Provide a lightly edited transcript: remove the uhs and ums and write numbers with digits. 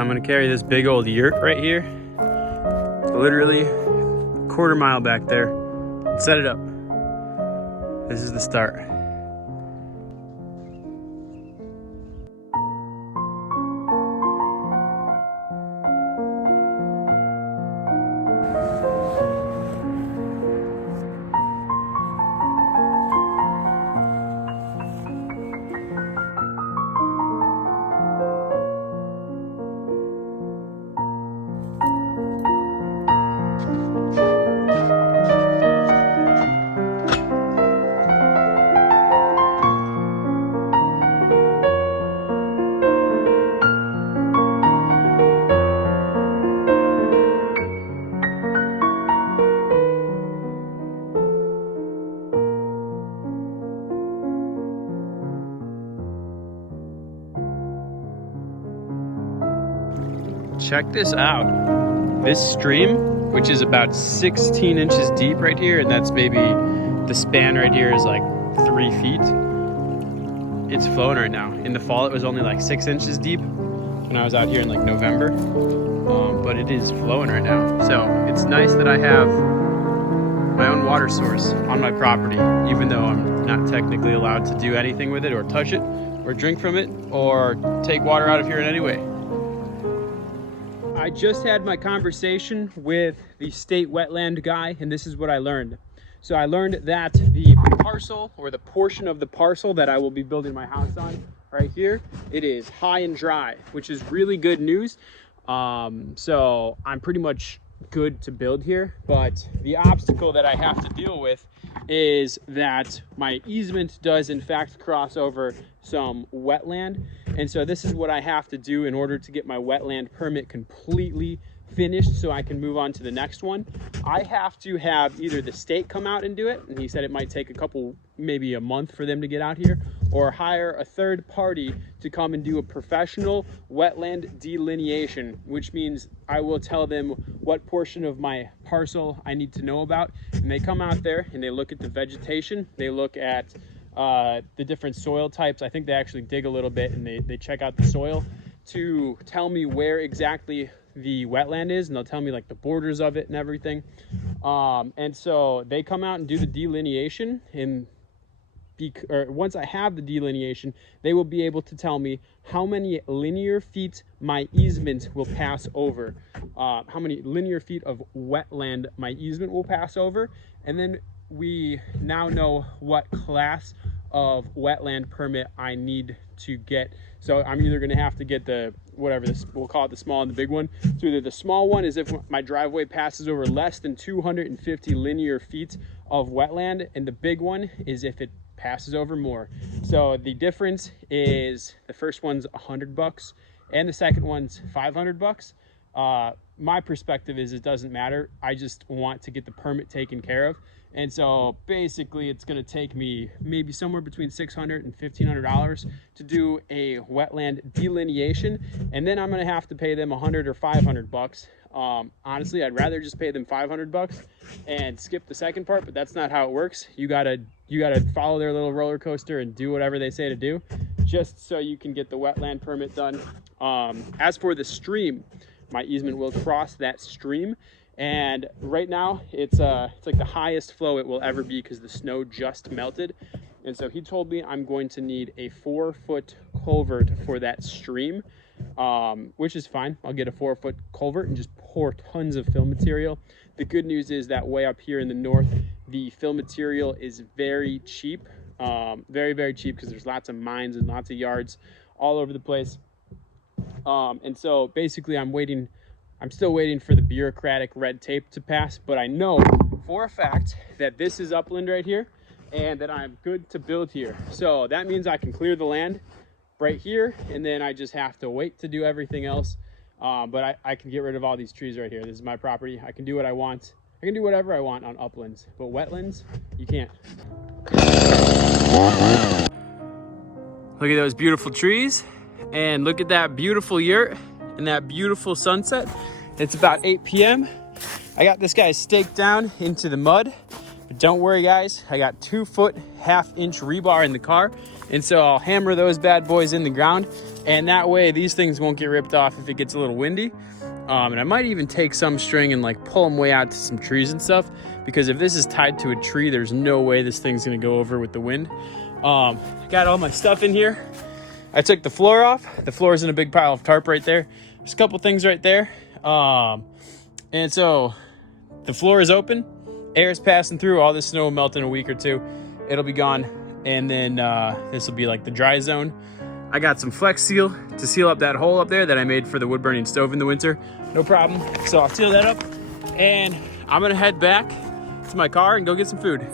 So I'm gonna carry this big old yurt right here, literally a quarter mile back there, and set it up. This is the start. Check this out. This stream, which is about 16 inches deep right here, and that's maybe the span right here is like 3 feet. It's flowing right now. In the fall, it was only like 6 inches deep when I was out here in like November, but it is flowing right now. So it's nice that I have my own water source on my property, even though I'm not technically allowed to do anything with it or touch it or drink from it or take water out of here in any way. I just had my conversation with the state wetland guy, and this is what I learned. So I learned that the parcel, or the portion of the parcel that I will be building my house on right here, it is high and dry, which is really good news. So I'm pretty much good to build here, but the obstacle that I have to deal with is that my easement does in fact cross over some wetland, and so this is what I have to do in order to get my wetland permit completely finished so I can move on to the next one. I have to have either the state come out and do it, and he said it might take a couple, maybe a month for them to get out here, or hire a third party to come and do a professional wetland delineation, which means I will tell them what portion of my parcel I need to know about, and they come out there and they look at the vegetation, they look at the different soil types. I think they actually dig a little bit and they check out the soil to tell me where exactly the wetland is, and they'll tell me like the borders of it and everything. And so they come out and do the delineation, and once I have the delineation, they will be able to tell me how many linear feet my easement will pass over, how many linear feet of wetland my easement will pass over, and then we now know what class of wetland permit I need to get. So I'm either going to have to get the, whatever this, we'll call it the small and the big one. So either the small one is if my driveway passes over less than 250 linear feet of wetland, and the big one is if it passes over more. So the difference is the first one's $100 and the second one's $500. My perspective is it doesn't matter. I just want to get the permit taken care of. And so basically it's going to take me maybe somewhere between $600 and $1,500 to do a wetland delineation. And then I'm going to have to pay them $100 or $500. Honestly, I'd rather just pay them $500 and skip the second part, but that's not how it works. You gotta follow their little roller coaster and do whatever they say to do, just so you can get the wetland permit done. As for the stream, my easement will cross that stream, and right now it's like the highest flow it will ever be because the snow just melted. And so he told me I'm going to need a 4-foot culvert for that stream, which is fine. I'll get a 4-foot culvert and just pour tons of fill material. The good news is that way up here in the north, the fill material is very cheap, very, very cheap, because there's lots of mines and lots of yards all over the place. And so basically I'm still waiting for the bureaucratic red tape to pass, but I know for a fact that this is upland right here and that I'm good to build here. So that means I can clear the land right here, and then I just have to wait to do everything else. But I can get rid of all these trees right here. This is my property. I can do what I want. I can do whatever I want on uplands, but wetlands, you can't. Look at those beautiful trees, and look at that beautiful yurt and that beautiful sunset. It's about 8 p.m. I got this guy staked down into the mud, but don't worry guys, I got 2-foot 1/2-inch rebar in the car, and so I'll hammer those bad boys in the ground, And that way these things won't get ripped off if it gets a little windy. And I might even take some string and like pull them way out to some trees and stuff, because if this is tied to a tree, there's no way this thing's gonna go over with the wind. Got all my stuff in here. I took the floor off. The floor is in a big pile of tarp right there. There's a couple things right there. And so the floor is open. Air is passing through. All this snow will melt in a week or two. It'll be gone. And then this will be like the dry zone. I got some Flex Seal to seal up that hole up there that I made for the wood burning stove in the winter. No problem. So I'll seal that up. And I'm gonna head back to my car and go get some food.